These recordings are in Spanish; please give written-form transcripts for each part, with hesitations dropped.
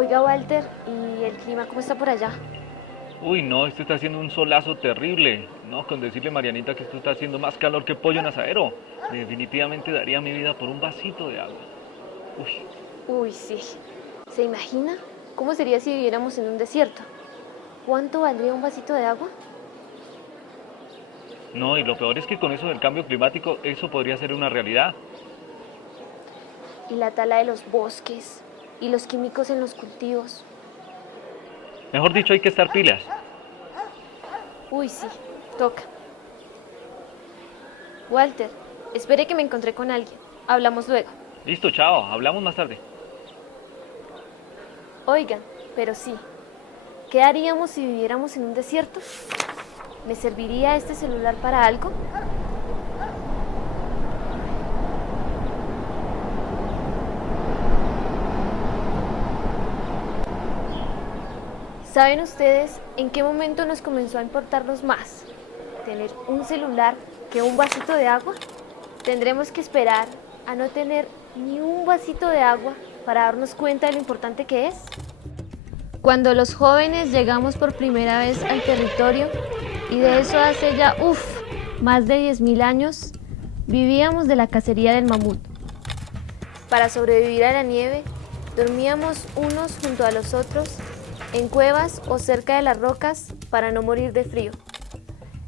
Oiga, Walter, ¿y el clima cómo está por allá? Uy, no, esto está haciendo un solazo terrible. No, con decirle Marianita que esto está haciendo más calor que pollo en asadero. Definitivamente daría mi vida por un vasito de agua. Uy, Uy, sí. ¿Se imagina cómo sería si viviéramos en un desierto? ¿Cuánto valdría un vasito de agua? no, y lo peor es que con eso del cambio climático, eso podría ser una realidad. Y la tala de los bosques, y los químicos en los cultivos. Mejor dicho, hay que estar pilas. Uy, sí, toca. Walter, espere que me encontré con alguien. Hablamos luego. Listo, chao, hablamos más tarde. Oigan, pero sí, ¿qué haríamos si viviéramos en un desierto? ¿Me serviría este celular para algo? ¿Saben ustedes en qué momento nos comenzó a importarnos más tener un celular que un vasito de agua? Tendremos que esperar a no tener ni un vasito de agua para darnos cuenta de lo importante que es. Cuando los jóvenes llegamos por primera vez al territorio, y de eso hace ya, más de 10.000 años, vivíamos de la cacería del mamut. Para sobrevivir a la nieve, dormíamos unos junto a los otros en cuevas o cerca de las rocas para no morir de frío.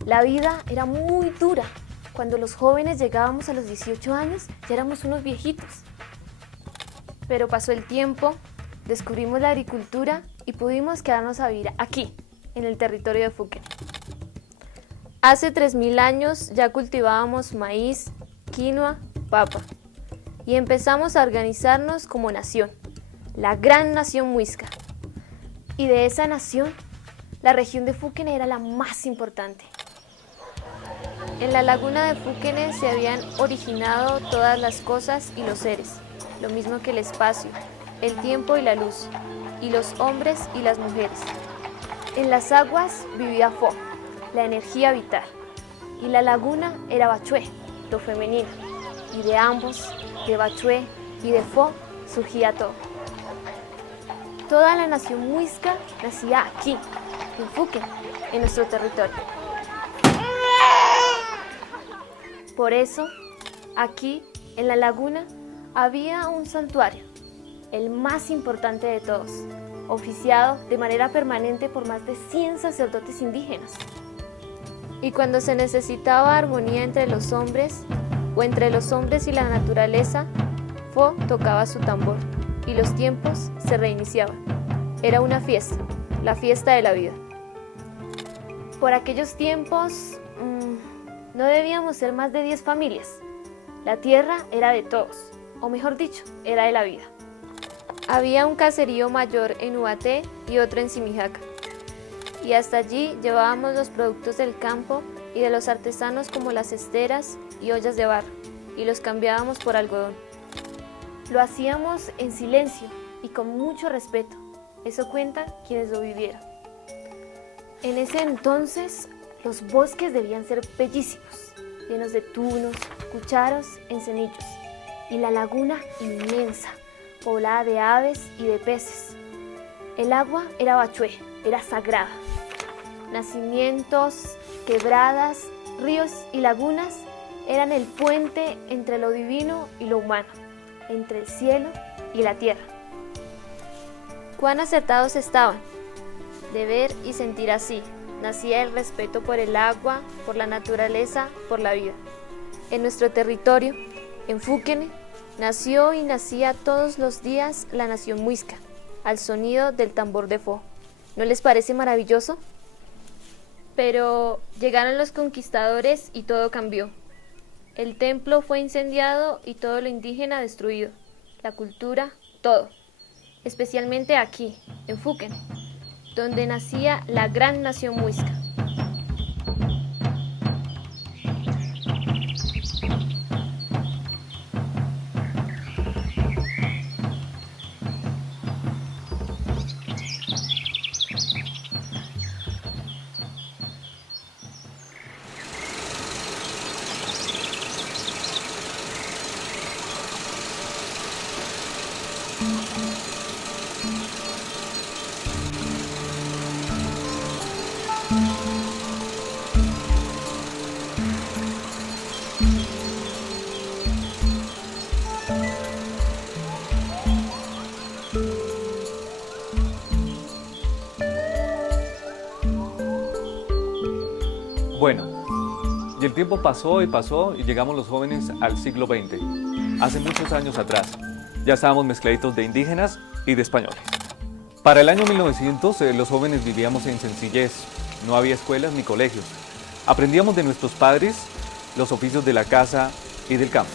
La vida era muy dura. Cuando los jóvenes llegábamos a los 18 años, ya éramos unos viejitos. Pero pasó el tiempo, descubrimos la agricultura y pudimos quedarnos a vivir aquí, en el territorio de Fuquene. Hace 3.000 años ya cultivábamos maíz, quinoa, papa y empezamos a organizarnos como nación, la gran nación muisca. Y de esa nación, la región de Fuquene era la más importante. En la laguna de Fuquene se habían originado todas las cosas y los seres, lo mismo que el espacio, el tiempo y la luz, y los hombres y las mujeres. En las aguas vivía Fo, la energía vital, y la laguna era Bachué, lo femenino, y de ambos, de Bachué y de Fo, surgía todo. Toda la nación muisca nacía aquí, en Fuquene, en nuestro territorio. Por eso, aquí, en la laguna, había un santuario, el más importante de todos, oficiado de manera permanente por más de 100 sacerdotes indígenas. Y cuando se necesitaba armonía entre los hombres, o entre los hombres y la naturaleza, Fo tocaba su tambor, y los tiempos se reiniciaban. Era una fiesta, la fiesta de la vida. Por aquellos tiempos, no debíamos ser más de 10 familias. La tierra era de todos, o mejor dicho, era de la vida. Había un caserío mayor en Ubaté y otro en Simijaca. Y hasta allí llevábamos los productos del campo y de los artesanos como las esteras y ollas de barro, y los cambiábamos por algodón. Lo hacíamos en silencio y con mucho respeto. Eso cuentan quienes lo vivieron. En ese entonces, los bosques debían ser bellísimos, llenos de tunos, cucharos, encenillos, y la laguna inmensa, poblada de aves y de peces. El agua era Bachué, era sagrada. Nacimientos, quebradas, ríos y lagunas eran el puente entre lo divino y lo humano, entre el cielo y la tierra. Cuán acertados estaban. De ver y sentir así, nacía el respeto por el agua, por la naturaleza, por la vida. En nuestro territorio, en Fuquene, nació y nacía todos los días la nación muisca, al sonido del tambor de Fo. ¿No les parece maravilloso? Pero llegaron los conquistadores y todo cambió. El templo fue incendiado y todo lo indígena destruido. La cultura, todo. Especialmente aquí, en Fuquen, donde nacía la gran nación muisca. Bueno, y el tiempo pasó y llegamos los jóvenes al siglo XX. Hace muchos años atrás, ya estábamos mezcladitos de indígenas y de españoles. Para el año 1900, los jóvenes vivíamos en sencillez. No había escuelas ni colegios. Aprendíamos de nuestros padres los oficios de la casa y del campo.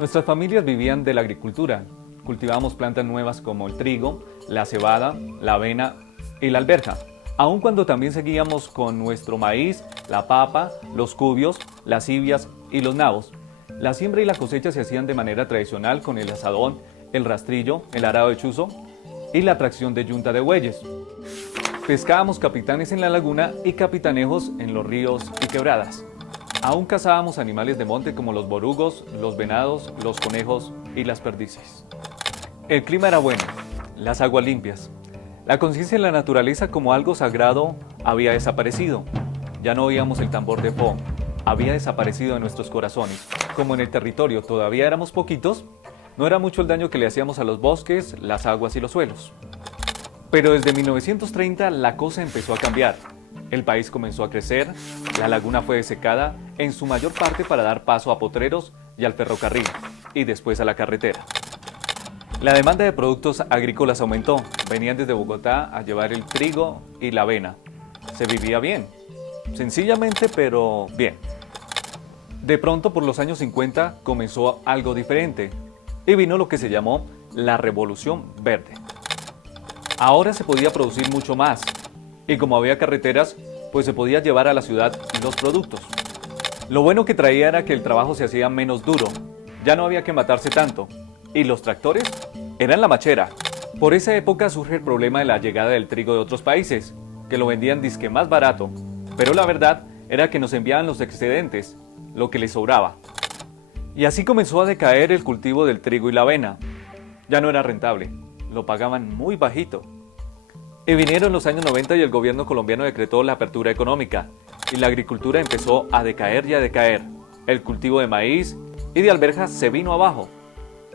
Nuestras familias vivían de la agricultura. Cultivábamos plantas nuevas como el trigo, la cebada, la avena y la alberja. Aun cuando también seguíamos con nuestro maíz, la papa, los cubios, las civias y los nabos. La siembra y la cosecha se hacían de manera tradicional con el azadón, el rastrillo, el arado de chuzo y la tracción de yunta de bueyes. Pescábamos capitanes en la laguna y capitanejos en los ríos y quebradas. Aún cazábamos animales de monte como los borugos, los venados, los conejos y las perdices. El clima era bueno, las aguas limpias. La conciencia de la naturaleza como algo sagrado había desaparecido. Ya no oíamos el tambor de Po, había desaparecido de nuestros corazones. Como en el territorio todavía éramos poquitos, no era mucho el daño que le hacíamos a los bosques, las aguas y los suelos. Pero desde 1930 la cosa empezó a cambiar. El país comenzó a crecer, la laguna fue desecada en su mayor parte para dar paso a potreros y al ferrocarril, y después a la carretera. La demanda de productos agrícolas aumentó. Venían desde Bogotá a llevar el trigo y la avena. Se vivía bien. Sencillamente, pero bien. De pronto, por los años 50, comenzó algo diferente. Y vino lo que se llamó la Revolución Verde. Ahora se podía producir mucho más. Y como había carreteras, pues se podía llevar a la ciudad los productos. Lo bueno que traía era que el trabajo se hacía menos duro. Ya no había que matarse tanto. Y los tractores eran la machera. Por esa época surge el problema de la llegada del trigo de otros países, que lo vendían disque más barato, pero la verdad era que nos enviaban los excedentes, lo que les sobraba. Y así comenzó a decaer el cultivo del trigo y la avena. Ya no era rentable, lo pagaban muy bajito. Y vinieron los años 90 y el gobierno colombiano decretó la apertura económica, y la agricultura empezó a decaer y a decaer. El cultivo de maíz y de alberjas se vino abajo.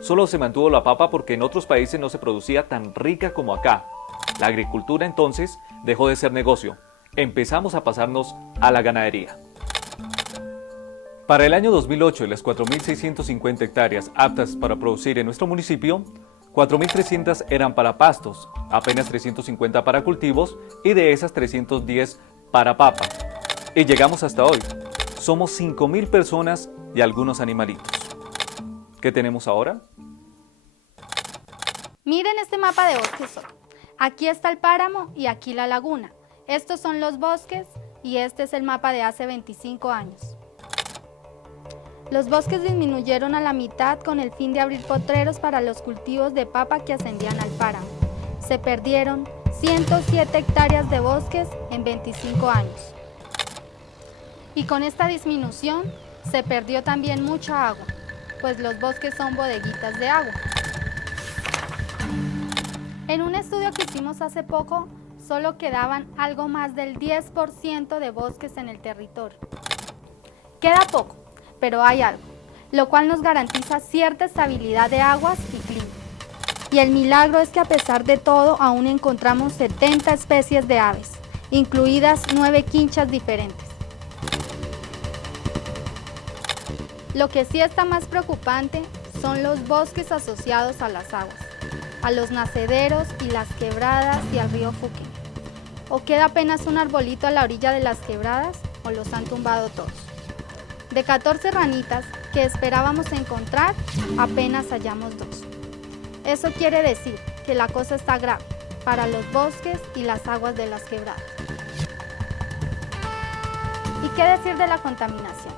Solo se mantuvo la papa porque en otros países no se producía tan rica como acá. La agricultura entonces dejó de ser negocio. Empezamos a pasarnos a la ganadería. Para el año 2008, las 4.650 hectáreas aptas para producir en nuestro municipio, 4.300 eran para pastos, apenas 350 para cultivos y de esas 310 para papa. Y llegamos hasta hoy. Somos 5.000 personas y algunos animalitos. ¿Qué tenemos ahora? Miren este mapa de bosques. Aquí está el páramo y aquí la laguna. Estos son los bosques y este es el mapa de hace 25 años. Los bosques disminuyeron a la mitad con el fin de abrir potreros para los cultivos de papa que ascendían al páramo. Se perdieron 107 hectáreas de bosques en 25 años. Y con esta disminución se perdió también mucha agua, pues los bosques son bodeguitas de agua. En un estudio que hicimos hace poco, solo quedaban algo más del 10% de bosques en el territorio. Queda poco, pero hay algo, lo cual nos garantiza cierta estabilidad de aguas y clima. Y el milagro es que a pesar de todo, aún encontramos 70 especies de aves, incluidas 9 quinchas diferentes. Lo que sí está más preocupante son los bosques asociados a las aguas, a los nacederos y las quebradas y al río Fuquen. ¿O queda apenas un arbolito a la orilla de las quebradas o los han tumbado todos? De 14 ranitas que esperábamos encontrar, apenas hallamos 2. Eso quiere decir que la cosa está grave para los bosques y las aguas de las quebradas. ¿Y qué decir de la contaminación?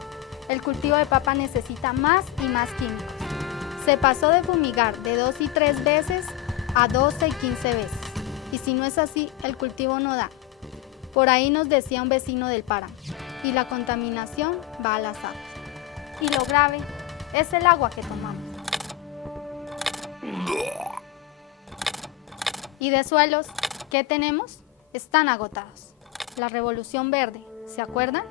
El cultivo de papa necesita más y más químicos. Se pasó de fumigar de 2 y 3 veces a 12 y 15 veces. Y si no es así, el cultivo no da. Por ahí nos decía un vecino del páramo. Y la contaminación va a las aguas. Y lo grave es el agua que tomamos. Y de suelos, ¿qué tenemos? Están agotados. La revolución verde, ¿se acuerdan?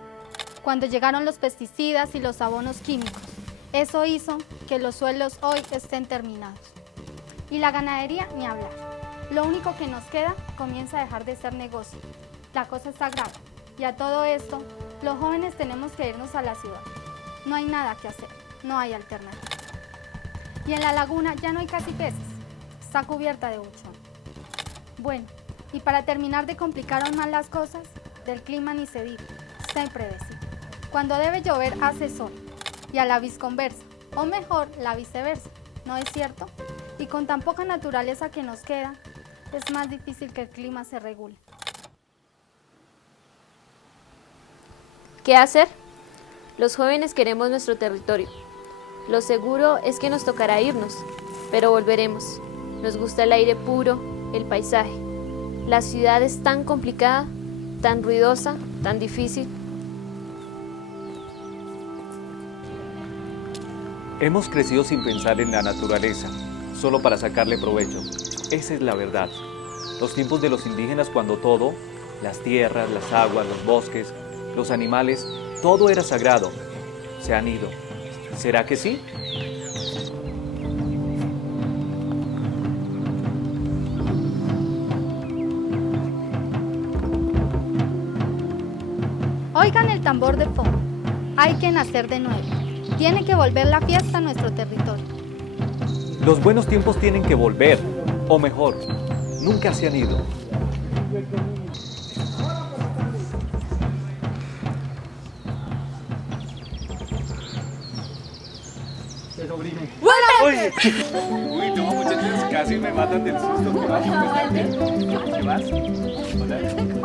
Cuando llegaron los pesticidas y los abonos químicos. Eso hizo que los suelos hoy estén terminados. Y la ganadería, ni hablar. Lo único que nos queda comienza a dejar de ser negocio. La cosa está grave. Y a todo esto, los jóvenes tenemos que irnos a la ciudad. No hay nada que hacer, no hay alternativa. Y en la laguna ya no hay casi peces. Está cubierta de buchón. Bueno, y para terminar de complicar aún más las cosas, del clima ni se diga, está impredecible. Cuando debe llover hace sol, y a la visconversa, o mejor, la viceversa, ¿no es cierto? Y con tan poca naturaleza que nos queda, es más difícil que el clima se regule. ¿Qué hacer? Los jóvenes queremos nuestro territorio. Lo seguro es que nos tocará irnos, pero volveremos. Nos gusta el aire puro, el paisaje. La ciudad es tan complicada, tan ruidosa, tan difícil. Hemos crecido sin pensar en la naturaleza, solo para sacarle provecho. Esa es la verdad. Los tiempos de los indígenas cuando todo, las tierras, las aguas, los bosques, los animales, todo era sagrado. Se han ido. ¿Será que sí? Oigan el tambor de fondo. Hay que nacer de nuevo. Tiene que volver la fiesta a nuestro territorio. Los buenos tiempos tienen que volver, o mejor, nunca se han ido. Oye. Uy, no, muchachos, casi me matan del susto. ¿Qué más? ¿Qué más? Hola.